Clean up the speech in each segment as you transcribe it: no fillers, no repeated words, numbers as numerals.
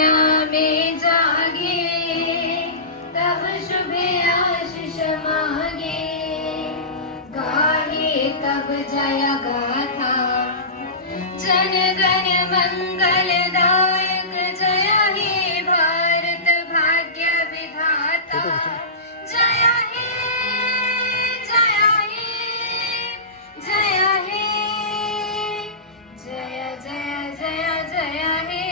में जागे, तब शुभ आशीष मांगे, गाहे तब जय गाथा, जन गण मंगलदायक, जय हे भारत भाग्य विधाता, जय हे जय हे जय हे, जय जय जय जय हे।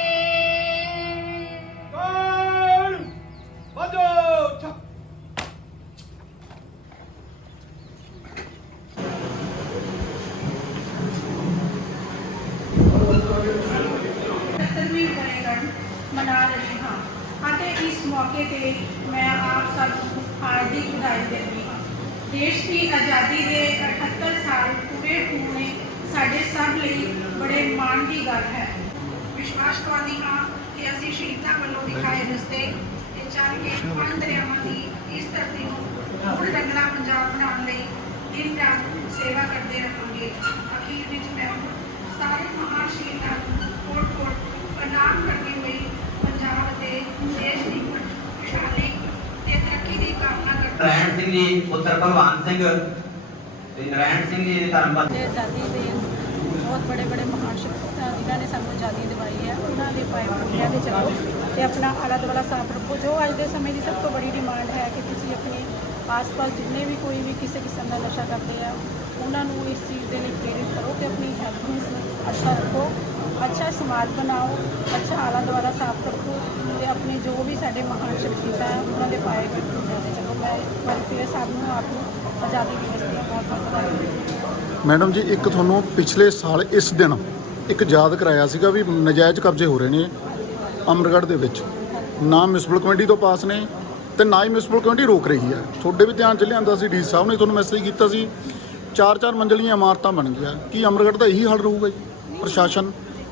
मना रही हाँ ਅਤੇ ਇਸ ਮੌਕੇ ਤੇ ਮੈਂ ਆਪ ਸਭ ਨੂੰ ਹਾਰदिक ਵਧਾਈ ਦਿੰਦੀ ਹਾਂ। ਦੇਸ਼ ਦੀ ਆਜ਼ਾਦੀ ਦੇ 78 ਸਾਲ ਪੂਰੇ ਹੋਣੇ ਸਾਡੇ ਸਭ ਲਈ ਬੜੇ ਮਾਣ ਦੀ ਗੱਲ ਹੈ। ਵਿਸ਼ਵਾਸ ਕਰਦੀ ਹਾਂ ਕਿ ਅਸੀਂ ਸ਼ਹੀਦਾਂ ਵੱਲੋਂ ਦਿਖਾਏ ਰਸਤੇ ਤੇ ਚੱਲ ਕੇ ਪੰਜ ਦਰਿਆਵਾਂ ਦੀ ਇਸ ਧਰਤੀ ਨੂੰ ਮੁੜ ਰੰਗਲਾ ਪੰਜਾਬ ਬਣਾਉਣ ਲਈ ਦਿਨ ਰਾਤ ਸੇਵਾ ਕਰਦੇ ਰਹਾਂਗੇ। ਅਖੀਰ ਵਿੱਚ ਮੈਂ ਸਾਰੇ ਮਹਾਨ ਸ਼ਹੀਦਾਂ ਨੂੰ ਕੋਟ-ਕੋਟ ਪ੍ਰਣਾਮ ਕਰਦੀ ਹੋਈ ਪੰਜਾਬ ਅਤੇ ਦੇਸ਼ ਦੀ ਖੁਸ਼ਹਾਲੀ ਤੇ ਤਰੱਕੀ ਦੀ ਕਾਮਨਾ ਕਰਦੀ ਹਾਂ। नारायण सिंह जी पुत्र भगवान सिंह ਤੇ ਨਾਰਾਇਣ ਸਿੰਘ ਜੀ ਦੇ ਧਰਮ ਪਤਨੀ ਆਜ਼ਾਦੀ ਦੇ ਬਹੁਤ ਬੜੇ ਬੜੇ ਮਹਾਨ ਸ਼ਖਸੀਅਤਾਂ ਜਿਨ੍ਹਾਂ ਨੇ ਸਾਨੂੰ ਆਜ਼ਾਦੀ ਦਿਵਾਈ ਹੈ ਉਹਨਾਂ ਦੇ ਪਾਏ ਪੁੰਨਿਆਂ ਦੇ ਚੱਲੋ ਤੇ ਆਪਣਾ ਆਲਾ ਦੁਆਲਾ ਸਾਫ਼ ਰੱਖੋ। ਜੋ ਅੱਜ ਦੇ ਸਮੇਂ ਦੀ ਸਭ ਤੋਂ ਬੜੀ ਡਿਮਾਂਡ ਹੈ ਕਿ ਤੁਸੀਂ ਆਪਣੇ ਆਸ-ਪਾਸ ਜਿੰਨੇ ਵੀ ਕੋਈ ਵੀ ਕਿਸੇ ਕਿਸਮ ਦਾ ਨਸ਼ਾ ਕਰਦੇ ਆ ਉਹਨਾਂ ਨੂੰ ਇਸ ਚੀਜ਼ ਦੇ ਲਈ ਪ੍ਰੇਰਿਤ ਕਰੋ ਤੇ ਆਪਣੀ ਹੈਲਥ ਨੂੰ ਅੱਛਾ ਰੱਖੋ, ਅੱਛਾ ਸਮਾਜ ਬਣਾਓ, ਅੱਛਾ ਆਲਾ ਦੁਆਲਾ ਸਾਫ਼ ਰੱਖੋ ਤੇ ਆਪਣੇ ਜੋ ਵੀ ਸਾਡੇ ਮਹਾਨ ਸ਼ਖਸੀਅਤਾਂ ਹੈ ਉਹਨਾਂ ਦੇ ਪਾਏ ਹੋਏ ਪੁੰਨਿਆਂ ਦੇ ਚੱਲੋ। ਮੈਂ ਇੱਕ ਵਾਰ ਫਿਰ ਸਭ ਨੂੰ ਆਪ ਨੂੰ ਆਜ਼ਾਦੀ ਦਿਵਸ ਦੀਆਂ ਬਹੁਤ-ਬਹੁਤ ਵਧਾਈਆਂ। ਮੈਡਮ ਜੀ ਇੱਕ ਤੁਹਾਨੂੰ ਪਿਛਲੇ ਸਾਲ ਇਸ ਦਿਨ ਇੱਕ ਯਾਦ ਕਰਾਇਆ ਸੀਗਾ ਵੀ ਨਜਾਇਜ਼ ਕਬਜ਼ੇ ਹੋ ਰਹੇ ਨੇ ਅਮਰਗੜ੍ਹ ਦੇ ਵਿੱਚ, ਨਾ ਮਿਊਨਿਸਪਲ ਕਮੇਟੀ ਤੋਂ ਪਾਸ ਨੇ ਤੇ ਨਾ ਹੀ ਮਿਊਨਿਸਪਲ ਕਮੇਟੀ ਰੋਕ ਰਹੀ ਹੈ। ਤੁਹਾਡੇ ਵੀ ਧਿਆਨ 'ਚ ਲਿਆਂਦਾ ਸੀ, ਡੀ ਸਾਹਿਬ ਨੇ ਤੁਹਾਨੂੰ ਮੈਸੇਜ ਕੀਤਾ ਸੀ 4-4 ਮੰਜ਼ਲੀਆਂ ਇਮਾਰਤਾਂ ਬਣ ਗਈਆਂ। ਕੀ ਅਮਰਗੜ੍ਹ ਦਾ ਇਹੀ ਹੱਲ ਰਹੂਗਾ ਜੀ ਪ੍ਰਸ਼ਾਸਨ?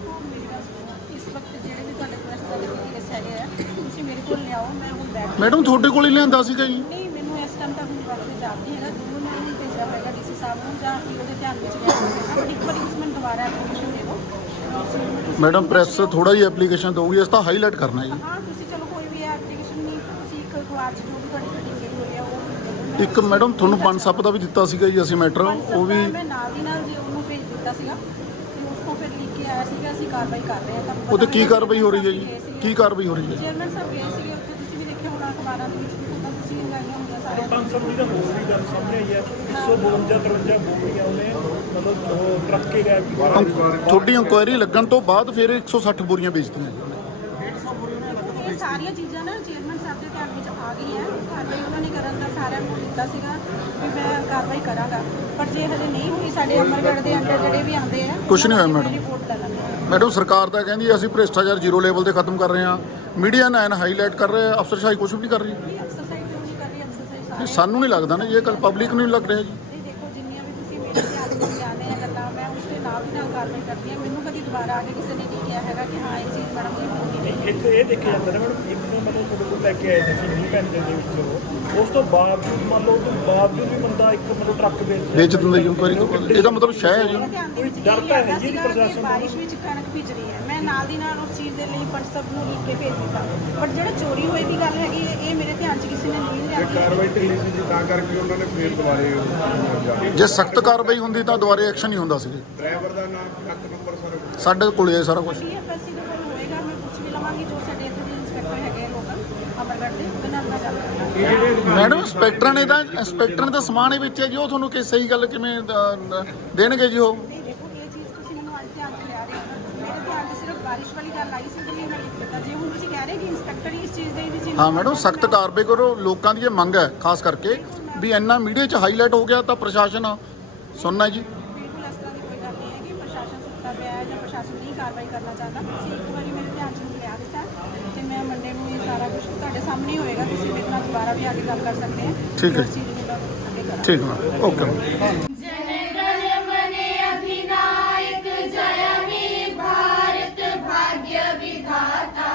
ਮੈਡਮ ਤੁਹਾਡੇ ਕੋਲ ਹੀ ਲਿਆਂਦਾ ਸੀਗਾ ਜੀ। ਨਹੀਂ ਮੈਨੂੰ ਇਸ ਟਾਈਮ ਤੱਕ ਵਕਤ ਯਾਦ ਨਹੀਂ ਹੈਗਾ, ਜ਼ਰੂਰ ਮੈਂ ਨਹੀਂ ਭੇਜਿਆ ਹੋਏਗਾ ਡੀਸੀ ਸਾਹਿਬ ਨੂੰ ਜਾਂ ਉਹਦੇ ਧਿਆਨ ਵਿੱਚ ਲਿਆ ਹੋਵੇਗਾ, ਬਟ ਇੱਕ ਵਾਰੀ ਤੁਸੀਂ ਮੈਨੂੰ ਦੁਬਾਰਾ ਐਪਲੀਕੇਸ਼ਨ ਦੇ ਦਿਓ। ਮੈਡਮ ਪ੍ਰੈਸ ਥੋੜਾ ਜਿਹਾ ਐਪਲੀਕੇਸ਼ਨ ਦਊਗੀ, ਇਸ ਤਾਂ ਹਾਈਲਾਈਟ ਕਰਨਾ ਜੀ। ਹਾਂ ਤੁਸੀਂ ਚਲੋ ਕੋਈ ਵੀ ਐਪਲੀਕੇਸ਼ਨ ਨਹੀਂ, ਤੁਸੀਂ ਇੱਕ ਅਖਬਾਰ 'ਚ ਜੋ ਵੀ ਤੁਹਾਡੀ ਮੀਟਿੰਗ ਜਿਹੜੀ ਹੋਈ ਆ ਉਹ ਇੱਕ ਮੈਡਮ ਤੁਹਾਨੂੰ 5 ਸੱਪ ਦਾ ਵੀ ਦਿੱਤਾ ਸੀਗਾ ਜੀ ਅਸੀਂ ਮੈਟਰ, ਉਹ ਵੀ ਮੈਂ ਨਾਲ ਦੀ ਨਾਲ ਜੀ ਉਹਨੂੰ ਭੇਜ ਦਿੱਤਾ ਸੀਗਾ ਤੇ ਉਸ ਤੋਂ ਫਿਰ ਲਿਖ ਕੇ ਆਇਆ ਸੀਗਾ ਅਸੀਂ ਕਾਰਵਾਈ ਕਰ ਰਹੇ ਹਾਂ। ਤਾਂ ਉਹਤੇ ਕੀ ਕਾਰਵਾਈ ਹੋ ਰਹੀ ਹੈ ਜੀ? ਕੀ ਕਾਰਵਾਈ ਹੋ ਰਹੀ ਹੈ? ਚੇਅਰਮੈਨ ਸਾਹਿਬ ਗਏ ਸੀਗੇ ਉੱਥੇ, ਤੁਸੀਂ ਵੀ ਦੇਖਿਆ ਹੋਣਾ ਅਖਬਾਰਾਂ ਦੇ ਵਿੱਚ ਵੀ ਤਾਂ ਤੁਸੀਂ ਲਾਈਆਂ ਹੁੰਦੀਆਂ ਸਾਰੀਆਂ। 500 ਦੀ ਤਾਂ ਹੋਰ ਵੀ ਗੱਲ ਸਾਹਮਣੇ ਆਈ ਹੈ। 152 53 ਬੋਲੀਆਂ ਉਹਨੇ ਮਤਲਬ ਉਹ ਟਰੱਕ ਕੇ ਗਾਇਬ ਕੀਤਾ। ਤੁਹਾਡੀ ਇਨਕੁਆਇਰੀ ਲੱਗਣ ਤੋਂ ਬਾਅਦ ਫਿਰ 160 ਬੋਰੀਆਂ ਵੇਚਦੀਆਂ ਜੀ ਉਹਨੇ। ਇਹ ਸਾਰੀਆਂ ਚੀਜ਼ਾਂ ਨਾ ਚੇਅਰਮੈਨ ਸਾਹਿਬ ਦੇ ਧਿਆਨ ਵਿੱਚ ਆ ਗਈਆਂ। ਕਾਰਵਾਈ ਉਹਨਾਂ ਨੇ ਕਰਨ ਦਾ ਸਾਰਿਆਂ ਨੂੰ ਦਿੱਤਾ ਸੀਗਾ ਵੀ ਮੈਂ ਕਾਰਵਾਈ ਕਰਾਂਗਾ, ਪਰ ਜੇ ਹਲੇ ਨਹੀਂ ਹੋਈ ਸਾਡੇ ਅਮਰਗੜ੍ਹ ਦੇ ਅੰਦਰ ਜਿਹੜੇ ਵੀ ਆਉਂਦੇ ਆ ਕੁਛ ਨਹੀਂ ਹੋਇਆ ਮੈਡਮ। ਰਿਪੋਰਟ ਲੈ ਲਾਂਗੇ। ਮੈਡਮ ਸਰਕਾਰ ਤਾਂ ਕਹਿੰਦੀ ਅਸੀਂ ਭ੍ਰਿਸ਼ਟਾਚਾਰ ਜ਼ੀਰੋ ਲੈਵਲ ਤੇ ਖਤਮ ਕਰ ਰਹੇ ਹਾਂ, ਮੀਡੀਆ ਨੇ ਹਾਈਲਾਈਟ ਕਰ ਰਹੇ, ਅਫਸਰਸ਼ਾਹੀ ਕੁਝ ਵੀ ਨਹੀਂ ਕਰ ਰਹੀ। ਐਕਸਰਸਾਈਜ਼ ਕਿਉਂ ਨਹੀਂ ਕਰ ਰਹੀ? ਐਕਸਰਸਾਈਜ਼ ਨਹੀਂ, ਸਾਨੂੰ ਨਹੀਂ ਲੱਗਦਾ ਨਾ, ਇਹ ਕੱਲ ਪਬਲਿਕ ਨੂੰ ਨਹੀਂ ਲੱਗ ਰਿਹਾ ਜੀ। ਨਹੀਂ ਦੇਖੋ ਜਿੰਨੀਆਂ ਵੀ ਤੁਸੀਂ ਮੇਰੇ ਧਿਆਨ ਵਿੱਚ ਲਿਆਉਂਦੇ ਆ ਗੱਲਾਂ, ਮੈਂ ਉਸ ਦੇ ਨਾਲ ਦੀ ਨਾਲ ਕਾਰਵਾਈ ਕਰਦੀ ਹਾਂ। ਮੈਨੂੰ ਕਦੀ ਦੁਬਾਰਾ ਆ ਕੇ ਕਿਸੇ ਨੇ ਨਹੀਂ ਕਿਹਾ ਹੈਗਾ ਕਿ ਹਾਂ ਇਹ ਚੀਜ਼ ਮੈਡਮ ਜੀ ਹੋਣੀ ਨਹੀਂ। ਇੱਥੇ ਇਹ ਦੇਖਿਆ ਜਾਂਦਾ ਨਾ ਮੈਡਮ, ਇੱਕ ਤਾਂ ਮਤਲਬ ਤੁਹਾਡੇ ਕੋਲ ਲੈ ਕੇ ਆਏ ਸੀ 20 ਘੰਟੇ ਦੇ ਵਿੱਚ, ਉਸ ਤੋਂ ਬਾਵਜੂਦ ਮੰਨ ਲਓ ਉਸ ਤੋਂ ਬਾਵਜੂਦ ਵੀ ਬੰਦਾ ਇੱਕ ਮਤਲਬ ਟਰੱਕ ਵੇਚ ਦਿੰਦਾ ਜੀ ਇਨਕੁਆਇਰੀ ਤੋਂ ਬਾਅਦ। ਇਹਦਾ ਮਤਲਬ ਸ਼ੈ ਹੈ ਜੀ। ਕੋਈ ਡਰ ਤਾਂ ਹੈ ਜੀ ਪ੍ਰਸ਼ਾਸਨ ਨੂੰ। ਬਾਰਿਸ਼ ਵਿੱਚ ਕਣਕ ਭਿੱਜ ਰਹੀ ਹੈ, ਮੈਂ ਨਾਲ ਦੀ ਨਾਲ ਉਸ ਚੀਜ਼ ਦੇ ਲਈ WhatsApp ਨੂੰ ਲਿਖ ਕੇ ਭੇਜ ਦਿੱਤਾ, ਬਟ ਜਿਹੜਾ ਚੋਰੀ ਹੋਏ ਦੀ ਗੱਲ ਹੈਗੀ ਹੈ ਇਹ ਮੇਰੇ ਧਿਆਨ 'ਚ ਕਿਸੇ ਨੇ ਨਹੀਂ ਲਿਆਂਦੀ। ਕਾਰਵਾਈ ਢਿੱਲੀ ਸੀ ਜੀ, ਤਾਂ ਕਰਕੇ ਉਹਨਾਂ ਨੇ ਫੇਰ ਦੁਬਾਰੇ ਜੇ ਸਖਤ ਕਾਰਵਾਈ ਹੁੰਦੀ ਤਾਂ ਦੁਬਾਰੇ ਐਕਸ਼ਨ ਨਹੀਂ ਹੁੰਦਾ ਸੀ। ਡਰਾਈਵਰ ਦਾ ਨਾਮ ਟਰੱਕ ਨੰਬਰ ਸਰ ਸਾਡੇ ਕੋਲੇ ਹੈ ਸਾਰਾ ਕੁਝ। PFSC ਦੇ ਕੋਲ ਹੋਏਗਾ, ਮੈਂ ਪੁੱਛ ਵੀ ਲਵਾਂਗੀ ਜੋ ਸਾਡੇ ਇੱਥੇ ਦੇ ਇੰਸਪੈਕਟਰ ਹੈਗੇ ਲੋਕਲ ਅਮਰਗੜ੍ਹ ਦੇ, ਉਹਦੇ ਨਾਲ ਮੈਂ ਗੱਲ ਕਰਾਂਗੀ। ਮੈਡਮ ਇੰਸਪੈਕਟਰਾਂ ਨੇ ਤਾਂ ਸਮਾਨ ਹੀ ਵੇਚਿਆ ਜੀ, ਉਹ ਤੁਹਾਨੂੰ ਕਿ ਸਹੀ ਗੱਲ ਕਿਵੇਂ ਦੇਣਗੇ ਜੀ ਉਹ? ਨਹੀਂ ਦੇਖੋ ਇਹ ਚੀਜ਼ ਤੁਸੀਂ ਮੈਨੂੰ ਅੱਜ ਧਿਆਨ 'ਚ ਲਿਆ ਰਹੇ ਹੋ, ਮੇਰੇ ਧਿਆਨ 'ਚ ਸਿਰਫ ਬਾਰਿਸ਼ ਵਾਲੀ ਗੱਲ ਆਈ ਸੀ ਤੇ ਮੈਂ ਲਿਖ ਦਿੱਤਾ। ਜੇ ਹੁਣ ਤੁਸੀਂ ਕਹਿ ਰਹੇ ਕਿ ਇੰਸਪੈਕਟਰ ਹੀ ਇਸ ਚੀਜ਼ ਦੇ ਵਿੱਚ ਹਾਂ ਮੈਡਮ ਸਖਤ ਕਾਰਵਾਈ ਕਰੋ, ਲੋਕਾਂ ਦੀ ਇਹ ਮੰਗ ਹੈ ਖਾਸ ਕਰਕੇ ਵੀ ਇੰਨਾ ਮੀਡੀਆ 'ਚ ਹਾਈਲਾਈਟ ਹੋ ਗਿਆ ਤਾਂ ਪ੍ਰਸ਼ਾਸਨ ਸੁਣਨਾ ਜੀ। ਬਿਲਕੁਲ ਇਸ ਤਰ੍ਹਾਂ ਦੀ ਕੋਈ ਗੱਲ ਨਹੀਂ ਹੈ ਕਿ ਪ੍ਰਸ਼ਾਸਨ ਸੁੱਤਾ ਪਿਆ ਹੈ ਜਾਂ ਪ੍ਰਸ਼ਾਸਨ ਨਹੀਂ ਕਾਰਵਾਈ ਕਰਨਾ ਚਾਹੁੰਦਾ। ਤੁਸੀਂ ਇੱਕ ਵਾਰੀ ਮੇਰੇ ਧਿਆਨ 'ਚ ਲਿਆ ਦਿੱਤਾ ਤੇ ਮੈਂ ਮੰਡੇ ਨੂੰ ਇਹ ਸਾਰਾ ਕੁਝ ਤੁਹਾਡੇ ਸਾਹਮਣੇ ਹੀ ਹੋਏਗਾ, ਤੁਸੀਂ ਮੇਰੇ ਨਾਲ ਦੁਬਾਰਾ ਵੀ ਆ ਕੇ ਗੱਲ ਕਰ ਸਕਦੇ ਹੋ। ਠੀਕ ਹੈ। ਇਸ ਚੀਜ਼ ਨੂੰ ਅੱਗੇ ਕਰਾਂਗੇ। ਠੀਕ ਹੈ, ਓਕੇ ਮੈਮ। जन गण मन अधिनायक, जय हे भारत भाग्य विधाता,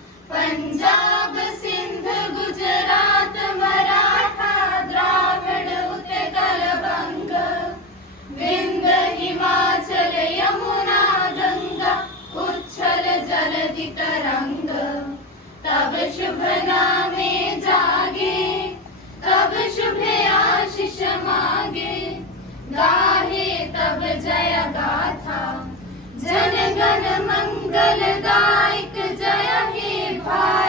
पंजाब सिंध गुजरात मराठा द्राविड़ उत्कल बंग, विंध्य हिमाचल यमुना गंगा, उच्छल जलधि तरंग, गाहे तब जय गाथा। जन गण मंगलदायक जय हे भारत।